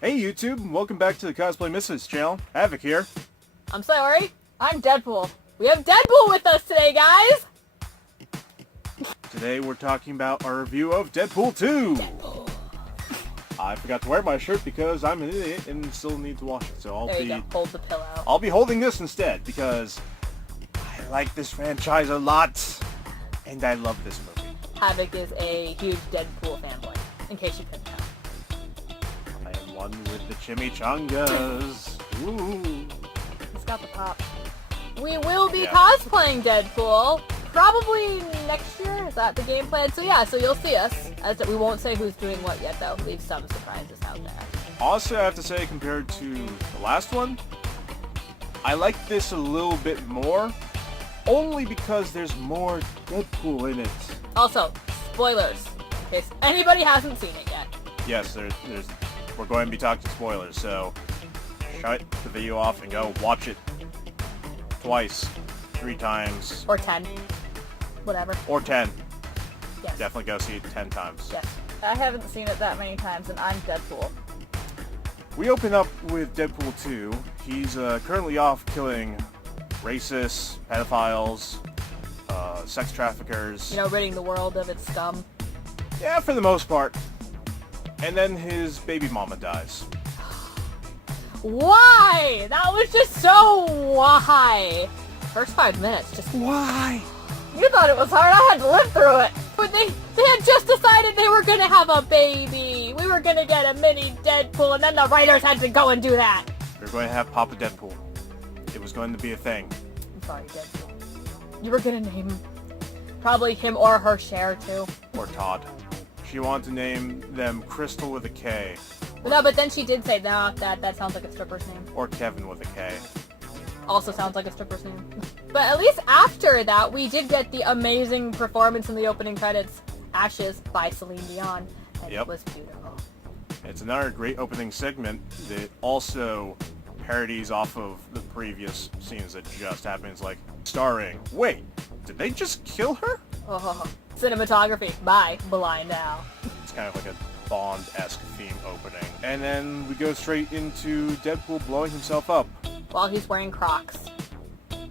Hey YouTube, welcome back to the Cosplay Misfits channel. Havoc here. I'm Siaori. I'm Deadpool. We have Deadpool with us today, guys! Today we're talking about our review of Deadpool 2. Deadpool. I forgot to wear my shirt because I'm an idiot and still need to wash it, so Hold the pillow. I'll be holding this instead because I like this franchise a lot and I love this movie. Havoc is a huge Deadpool fanboy, in case you couldn't tell. I am one with the Chimichangas. Ooh. He's got the pop. We will be cosplaying Deadpool probably next year. Is that the game plan? So yeah, so you'll see us. We won't say who's doing what yet, though. Leave some surprises out there. Also, I have to say, compared to the last one, I like this a little bit more, only because there's more Deadpool in it. Also, spoilers, in case anybody hasn't seen it yet. Yes, we're going to be talking spoilers, so shut the video off and go watch it twice, 3 times. Or 10. Whatever. Or 10. Yes. Definitely go see it 10 times. Yes. I haven't seen it that many times, and I'm Deadpool. We open up with Deadpool 2. He's currently off killing racists, pedophiles, sex traffickers. You know, ridding the world of its scum. Yeah, for the most part. And then his baby mama dies. Why? That was just so why. First 5 minutes, just Why? You thought it was hard, I had to live through it. But they had just decided they were gonna have a baby. We were gonna get a mini Deadpool, and then the writers had to go and do that. We were going to have Papa Deadpool. It was going to be a thing. I'm sorry, Deadpool. You were gonna name probably him or her Cher, too. Or Todd. She wanted to name them Crystal with a K. No, but then she did say, no, that sounds like a stripper's name. Or Kevin with a K. Also sounds like a stripper's name. But at least after that, we did get the amazing performance in the opening credits, Ashes by Celine Dion, and It was beautiful. It's another great opening segment that also parodies off of the previous scenes that just happened. It's like, starring, wait, did they just kill her? Oh, cinematography by Blind Owl. It's kind of like a Bond-esque theme opening. And then we go straight into Deadpool blowing himself up. While he's wearing Crocs.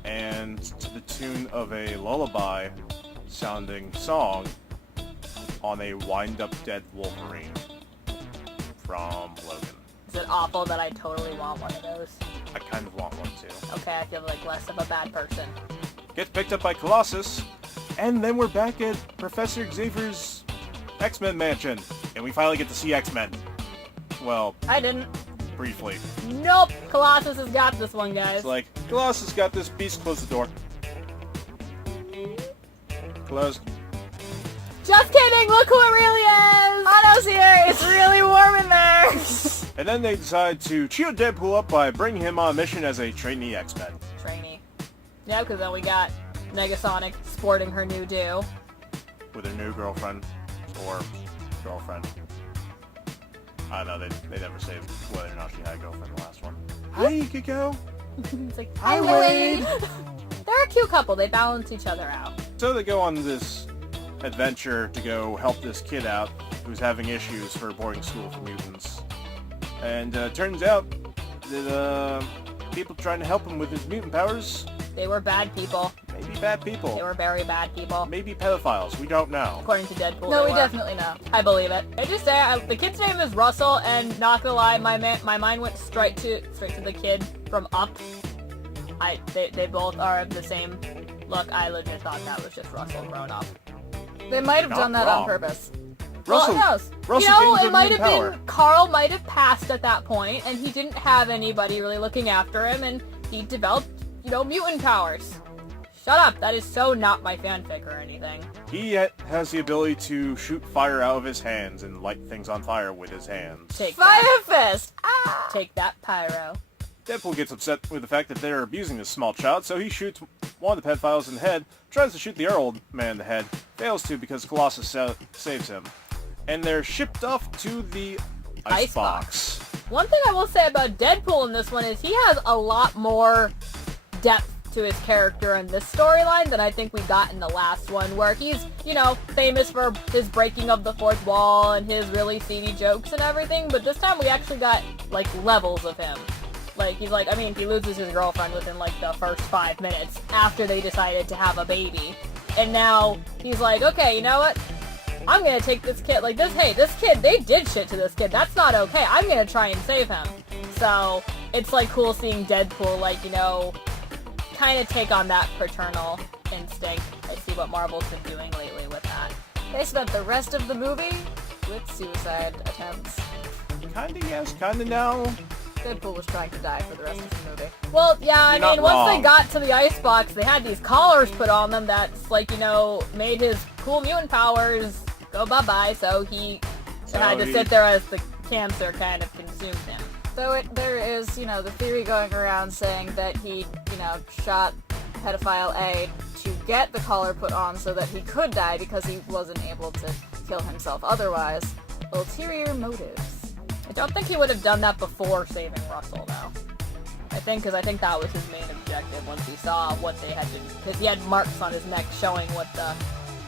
And to the tune of a lullaby-sounding song on a wind-up dead Wolverine from Logan. Is it awful that I totally want one of those? I kind of want one too. Okay, I feel like less of a bad person. Gets picked up by Colossus, and then we're back at Professor Xavier's X-Men mansion, and we finally get to see X-Men. Well, I didn't. Briefly. Nope, Colossus has got this one, guys. It's like, Colossus got this beast, close the door. Closed. Just kidding, look who it really is! Otto's here, it's really warm in there! And then they decide to cheer Deadpool up by bringing him on a mission as a trainee X-Men. Trainee. Yeah, because then we got Negasonic sporting her new do. With her new girlfriend. Or girlfriend. I don't know, they never say whether or not she had a girlfriend in the last one. Hi, Kiko! It's like, hi, Wade! They're a cute couple, they balance each other out. So they go on this adventure to go help this kid out who's having issues for a boarding school for mutants. And turns out that people trying to help him with his mutant powers... They were bad people. Maybe bad people. They were very bad people. Maybe pedophiles. We don't know. According to Deadpool. No, we definitely know. I believe it. I just say the kid's name is Russell, and not gonna lie, my mind went straight to the kid from Up. They both are the same look. I legit thought that was just Russell grown up. They might have done that on purpose. Russell, well, who knows? Russell it might have been Carl might have passed at that point, and he didn't have anybody really looking after him, and he developed, mutant powers. Shut up, that is so not my fanfic or anything. He has the ability to shoot fire out of his hands and light things on fire with his hands. Take Fire that. fist! Ah! Take that, Pyro. Deadpool gets upset with the fact that they're abusing this small child, so he shoots one of the pedophiles in the head, tries to shoot the other old man in the head, fails to because Colossus saves him. And they're shipped off to the Icebox. One thing I will say about Deadpool in this one is he has a lot more depth to his character in this storyline than I think we got in the last one, where he's, you know, famous for his breaking of the fourth wall and his really seedy jokes and everything, but this time we actually got, like, levels of him. Like, he's like, I mean, he loses his girlfriend within, like, the first 5 minutes after they decided to have a baby. And now he's like, okay, you know what? I'm gonna take this kid, like, this kid, they did shit to this kid. That's not okay. I'm gonna try and save him. So, it's, like, cool seeing Deadpool, like, you know, kind of take on that paternal instinct. I see what Marvel's been doing lately with that. They spent the rest of the movie with suicide attempts. Kinda yes, kinda no. Deadpool was trying to die for the rest of the movie. Well, yeah, I You're mean, not once they wrong. got to the icebox, they had these collars put on them that's, like, you know, made his cool mutant powers go bye-bye, so he had to sit there as the cancer kind of consumed him. Though there is, you know, the theory going around saying that he, you know, shot pedophile A to get the collar put on so that he could die because he wasn't able to kill himself otherwise. Ulterior motives. I don't think he would have done that before saving Russell, though. I think that was his main objective once he saw what they had been, because he had marks on his neck showing what the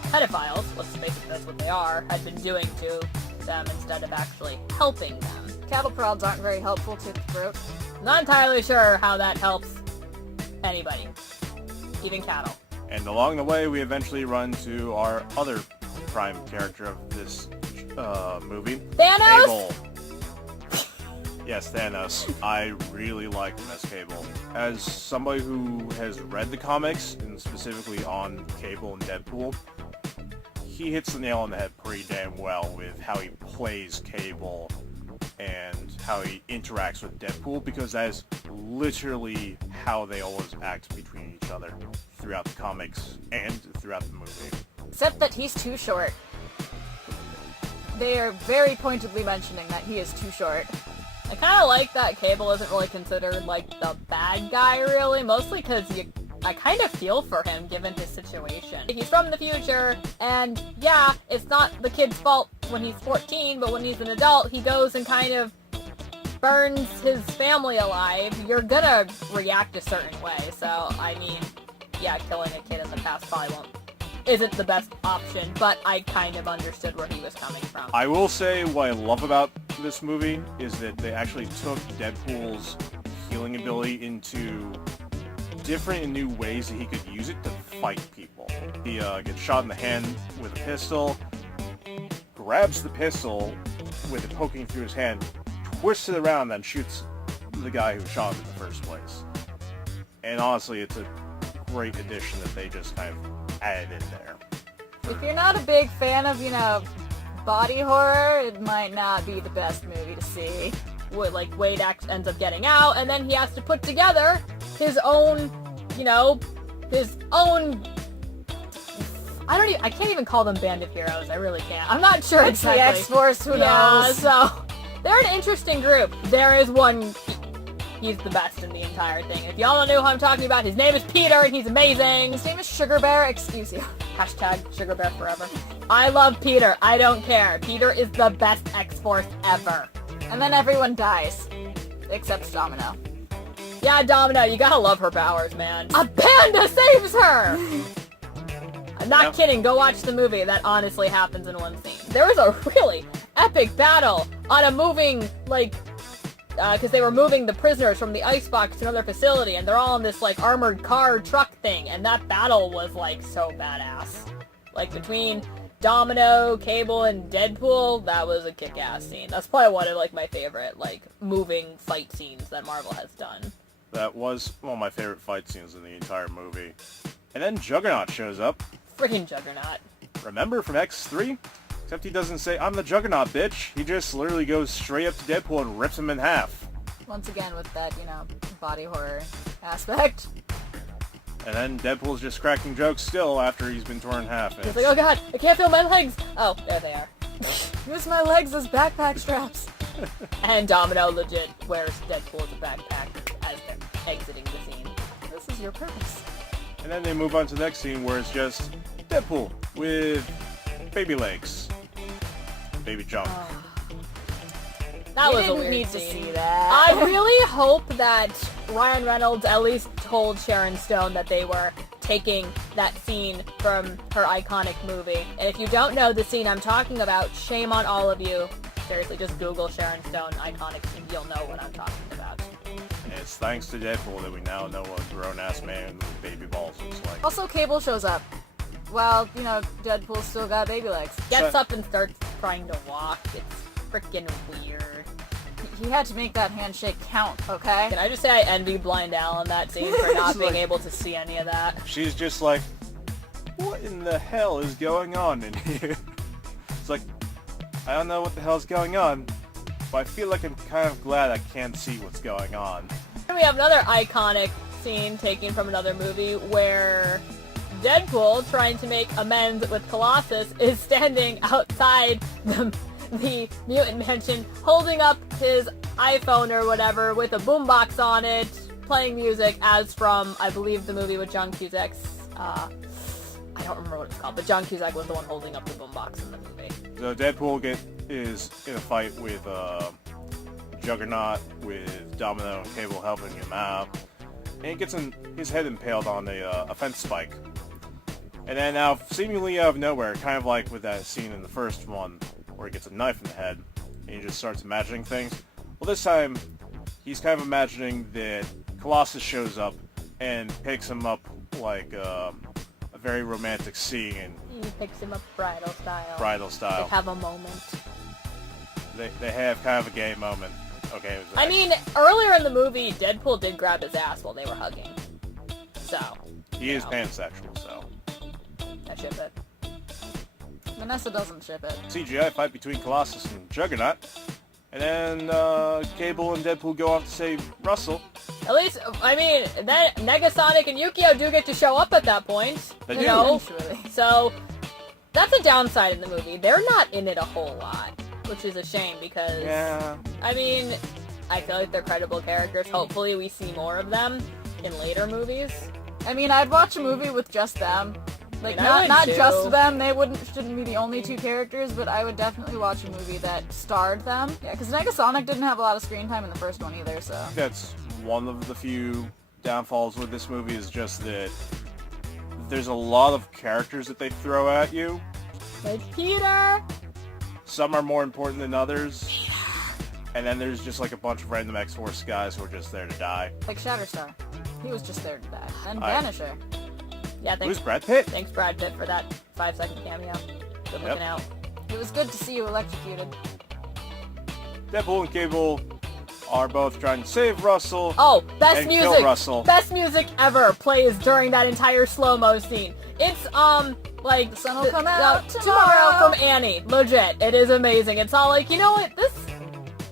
pedophiles, let's face it, that's what they are, had been doing to them instead of actually helping them. Cattle prods aren't very helpful to the throat. Not entirely sure how that helps anybody, even cattle. And along the way, we eventually run to our other prime character of this movie. Thanos? Cable. Yes, Thanos. I really like him as Cable. As somebody who has read the comics, and specifically on Cable and Deadpool, he hits the nail on the head pretty damn well with how he plays Cable and how he interacts with Deadpool, because that is literally how they always act between each other throughout the comics and throughout the movie. Except that he's too short. They are very pointedly mentioning that he is too short. I kind of like that Cable isn't really considered, like, the bad guy, really, mostly because I kind of feel for him, given his situation. He's from the future, and yeah, it's not the kid's fault when he's 14, but when he's an adult, he goes and kind of burns his family alive. You're gonna react a certain way, so, I mean, yeah, killing a kid in the past probably isn't the best option, but I kind of understood where he was coming from. I will say what I love about this movie is that they actually took Deadpool's healing ability into different and new ways that he could use it to fight people. He gets shot in the hand with a pistol, grabs the pistol with it poking through his hand, twists it around, then shoots the guy who shot him in the first place. And honestly, it's a great addition that they just kind of added in there. If you're not a big fan of, you know, body horror, it might not be the best movie to see. Like, Wade ends up getting out, and then he has to put together his own, you know, I can't even call them Band of Heroes, I really can't. I'm not sure It's exactly. the X-Force, who Yeah, knows? so, they're an interesting group. There is one, he's the best in the entire thing. If y'all don't know who I'm talking about, his name is Peter, and he's amazing. His name is Sugar Bear, excuse you. Hashtag Sugar Bear forever. I love Peter, I don't care. Peter is the best X-Force ever. And then everyone dies. Except Domino. Yeah, Domino, you gotta love her powers, man. A panda saves her! I'm not kidding, go watch the movie. That honestly happens in one scene. There was a really epic battle on a moving, like, because they were moving the prisoners from the icebox to another facility, and they're all in this, like, armored car truck thing, and that battle was, like, so badass. Like, between Domino, Cable, and Deadpool, that was a kick-ass scene. That's probably one of, like, my favorite, like, moving fight scenes that Marvel has done. That was one of my favorite fight scenes in the entire movie. And then Juggernaut shows up. Freaking Juggernaut. Remember from X3? Except he doesn't say, "I'm the Juggernaut, bitch." He just literally goes straight up to Deadpool and rips him in half. Once again with that, you know, body horror aspect. And then Deadpool's just cracking jokes still after he's been torn in half. And He's like, oh god, I can't feel my legs! Oh, there they are. Use my legs as backpack straps. And Domino legit wears Deadpool as a backpack as they're exiting the scene. This is your purpose. And then they move on to the next scene where it's just Deadpool with baby legs. Baby junk. That We was a didn't weird need scene. to see that. I really hope that Ryan Reynolds at least told Sharon Stone that they were taking that scene from her iconic movie. And if you don't know the scene I'm talking about, shame on all of you. Seriously, just Google Sharon Stone iconic scene. You'll know what I'm talking about. It's thanks to Deadpool that we now know what a grown-ass man with baby balls looks like. Also, Cable shows up. Well, you know, Deadpool's still got baby legs. Gets up and starts trying to walk. It's freaking weird. He had to make that handshake count, okay? Can I just say I envy Blind Al in that scene for not being like- able to see any of that? She's just like, what in the hell is going on in here? It's like, I don't know what the hell's going on, but I feel like I'm kind of glad I can't see what's going on. And we have another iconic scene taken from another movie where Deadpool, trying to make amends with Colossus, is standing outside the mutant mansion holding up his iPhone or whatever with a boombox on it, playing music as from, I believe, the movie with John Cusack's, I don't remember what it's called, but John Cusack was the one holding up the boombox in the movie. So Deadpool is in a fight with Juggernaut, with Domino and Cable helping him out, and he gets his head impaled on a fence spike. And then now, seemingly out of nowhere, kind of like with that scene in the first one, where he gets a knife in the head, and he just starts imagining things. Well, this time, he's kind of imagining that Colossus shows up and picks him up like a very romantic scene. He picks him up bridal style. Bridal style. They have a moment. They have kind of a gay moment. Okay. I mean, earlier in the movie, Deadpool did grab his ass while they were hugging. So. He is pansexual, so. I ship it. Vanessa doesn't ship it. CGI fight between Colossus and Juggernaut. And then Cable and Deadpool go off to save Russell. At least, I mean, then Negasonic and Yukio do get to show up at that point. They you do. know? Eventually. So, that's a downside in the movie. They're not in it a whole lot, which is a shame because, Yeah. I mean, I feel like they're credible characters. Hopefully we see more of them in later movies. I mean, I'd watch a movie with just them. Like, I mean, I would not too. just them. They shouldn't be the only two characters, but I would definitely watch a movie that starred them. Yeah, because Negasonic didn't have a lot of screen time in the first one either, so. That's one of the few downfalls with this movie, is just that there's a lot of characters that they throw at you. Like Peter! Some are more important than others. And then there's just like a bunch of random X-Force guys who are just there to die. Like Shatterstar. He was just there to die. And I- Vanisher. Yeah, Who's thanks, Brad Pitt? thanks Brad Pitt for that 5-second cameo. Good looking out. It was good to see you electrocuted. Deadpool and Cable are both trying to save Russell. Oh, best And music! kill Russell. Best music ever plays during that entire slow-mo scene. It's, like... The sun will come out tomorrow tomorrow. from Annie. Legit. It is amazing. It's all like, you know what? This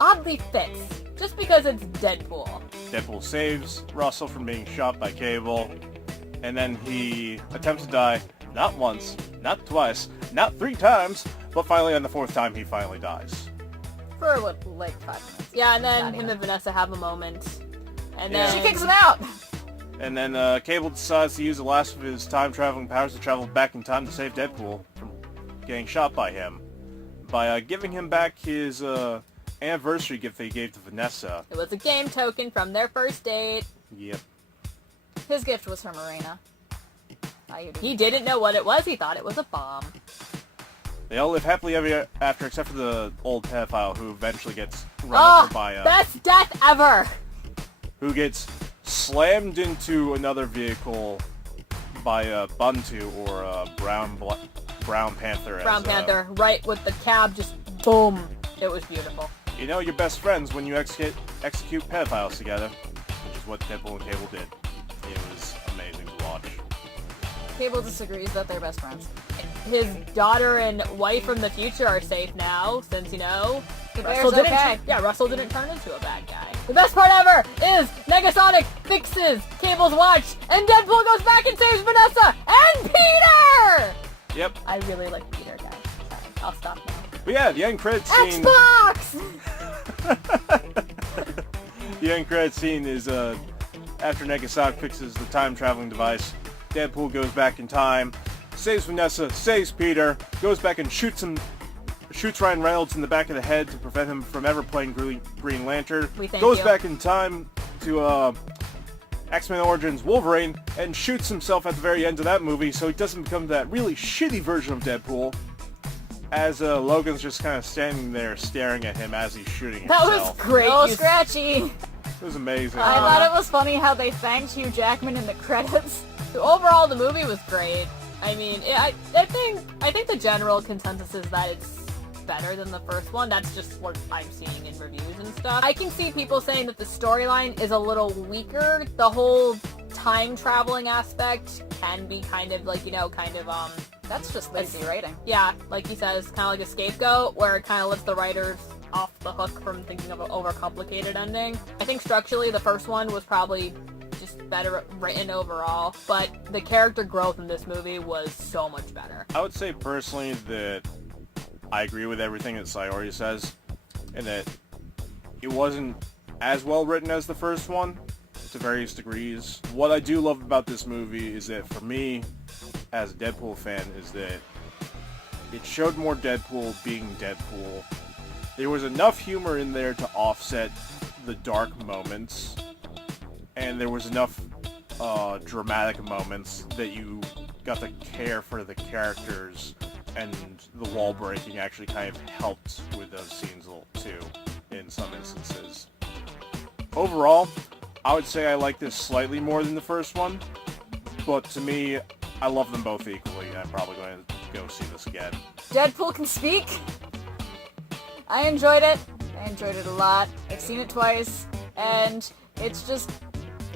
oddly fits. Just because it's Deadpool. Deadpool saves Russell from being shot by Cable. And then he attempts to die, not once, not twice, not 3 times, but finally on the 4th time he finally dies. For, what, like 5 minutes. Yeah, and then Not him even. and Vanessa have a moment. And Yeah. then... She kicks him out! And then Cable decides to use the last of his time-traveling powers to travel back in time to save Deadpool from getting shot by him. By giving him back his anniversary gift that he gave to Vanessa. It was a game token from their first date. Yep. His gift was her Marina. He didn't know what it was. He thought it was a bomb. They all live happily ever after, except for the old pedophile who eventually gets run Oh, over by best death ever! who gets slammed into another vehicle by Buntu or Brown Panther. Brown as, Panther, right with the cab, just boom. It was beautiful. You know you're best friends when you execute pedophiles together, which is what Deadpool and Cable did. It was amazing to watch. Cable disagrees that they're best friends. His daughter and wife from the future are safe now, since, you know, The Russell bear's didn't, okay. yeah, Russell didn't turn into a bad guy. The best part ever is Negasonic fixes Cable's watch, and Deadpool goes back and saves Vanessa and Peter! Yep. I really like Peter, guys. Sorry, I'll stop now. But yeah, the end credit scene. Xbox! The end credit scene is after Negasonic fixes the time traveling device. Deadpool goes back in time, saves Vanessa, saves Peter, goes back and shoots Ryan Reynolds in the back of the head to prevent him from ever playing Green Lantern. We thank goes you. back in time to X-Men Origins Wolverine and shoots himself at the very end of that movie so he doesn't become that really shitty version of Deadpool. As Logan's just kind of standing there staring at him as he's shooting That himself. was great. Oh, You- Scratchy! It was amazing. I thought it was funny how they thanked Hugh Jackman in the credits. Overall, the movie was great. I mean, I think the general consensus is that it's better than the first one. That's just what I'm seeing in reviews and stuff. I can see people saying that the storyline is a little weaker. The whole time traveling aspect can be kind of like, That's just lazy writing. yeah, like he says, kind of like a scapegoat, where it kind of lets the writers off the hook from thinking of an overcomplicated ending. I think structurally the first one was probably just better written overall, but the character growth in this movie was so much better. I would say personally that I agree with everything that Siaori says, and that it wasn't as well written as the first one, to various degrees. What I do love about this movie is that for me, as a Deadpool fan, is that it showed more Deadpool being Deadpool. There was enough humor in there to offset the dark moments, and there was enough dramatic moments that you got to care for the characters, and the wall breaking actually kind of helped with those scenes a little too, in some instances. Overall, I would say I like this slightly more than the first one, but to me, I love them both equally, and I'm probably going to go see this again. Deadpool can speak. I enjoyed it. I enjoyed it a lot. I've seen it twice, and it's just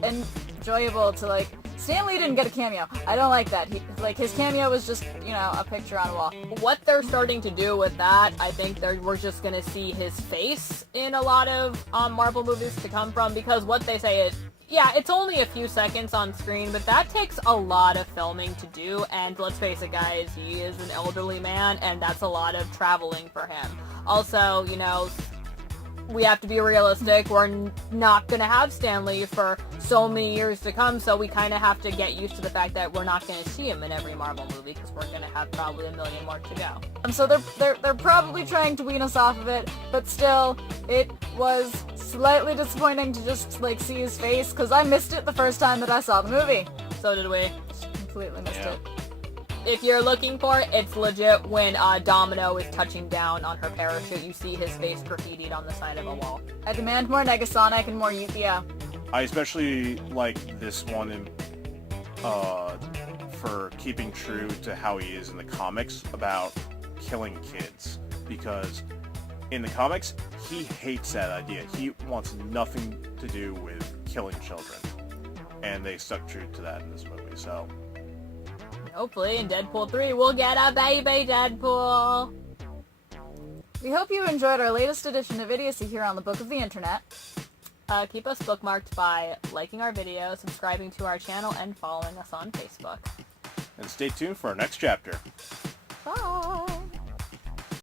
enjoyable to, like... Stan Lee didn't get a cameo. I don't like that. His cameo was just, a picture on a wall. What they're starting to do with that, I think we're just going to see his face in a lot of Marvel movies to come from, because what they say is, yeah, it's only a few seconds on screen, but that takes a lot of filming to do, and let's face it, guys, he is an elderly man, and that's a lot of traveling for him. Also, we have to be realistic. We're not going to have Stan Lee for so many years to come, so we kind of have to get used to the fact that we're not going to see him in every Marvel movie, because we're going to have probably a million more to go. So they're probably trying to wean us off of it, but still, it was slightly disappointing to just, see his face, because I missed it the first time that I saw the movie. So did we. Just completely missed it. If you're looking for it, it's legit when Domino is touching down on her parachute. You see his face graffitied on the side of a wall. I demand more Negasonic and more Yuthia. I especially like this one for keeping true to how he is in the comics about killing kids, because in the comics, he hates that idea. He wants nothing to do with killing children, and they stuck true to that in this movie, so... Hopefully in Deadpool 3 we'll get a baby Deadpool! We hope you enjoyed our latest edition of Idiocy here on the Book of the Internet. Keep us bookmarked by liking our video, subscribing to our channel, and following us on Facebook. And stay tuned for our next chapter.